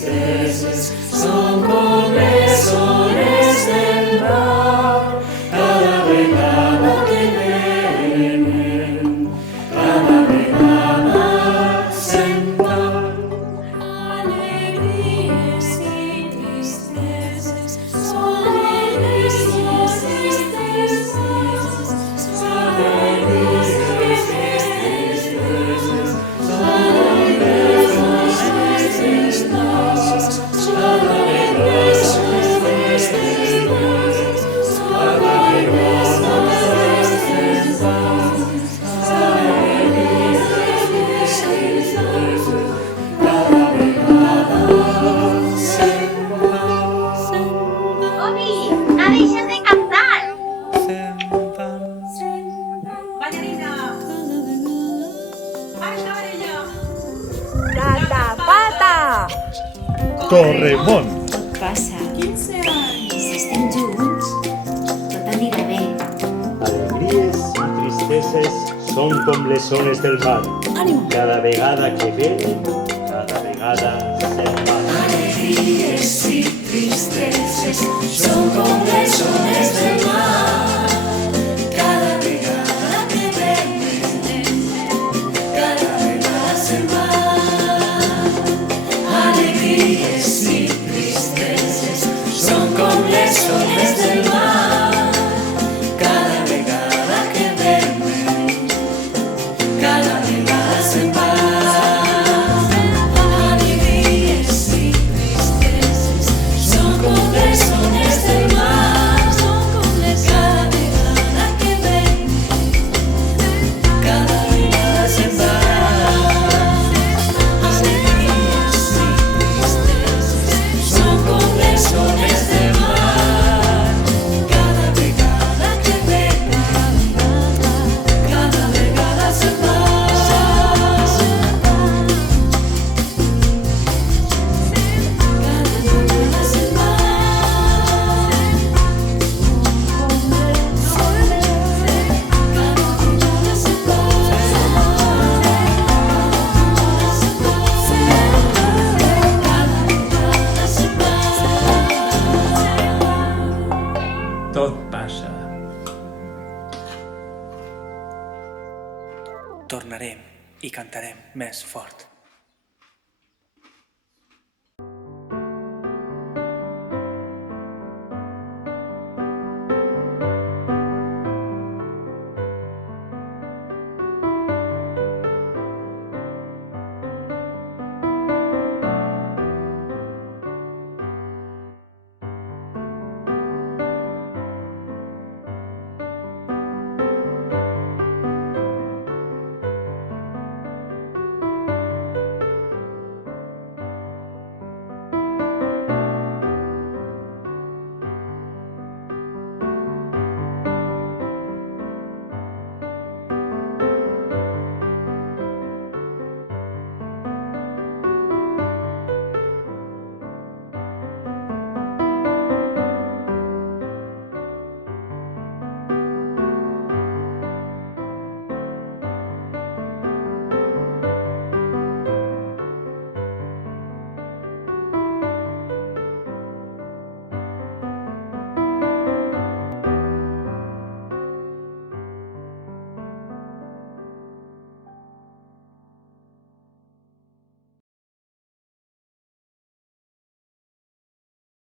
tristeses són com les ones del mar, cada vegada que venen, cada vegada se'n van. Alegries i tristeses són alegries i tristeses, són alegries i tristeses, són alegries i tristeses, són alegries i tristeses, són alegries i tristeses, són alegries i tristeses, cada vegada se'n van. Obi, no deixes de cantar. Ballarina! Marxa, Varella! Catapata! Torremont. Tot passa. 15 anys! Si estem junts, tot anirà bé. Alegries i tristeses són com les ones del mar. Cada vegada que venen, cada vegada se'n van. Alegries i tristeses són com les ones del mar, cada vegada que venen, cada vegada se'n van. Alegries i tristeses són com les ones del mar, cada vegada que venen, cada vegada se'n van. Alegries i tristeses són com les ones del mar, cada vegada que venen, cada vegada se'n van. Alegries i tristeses són com les ones del mar, cada vegada que venen, cada vegada se'n van. Tot passa. Tornarem i cantarem més fort.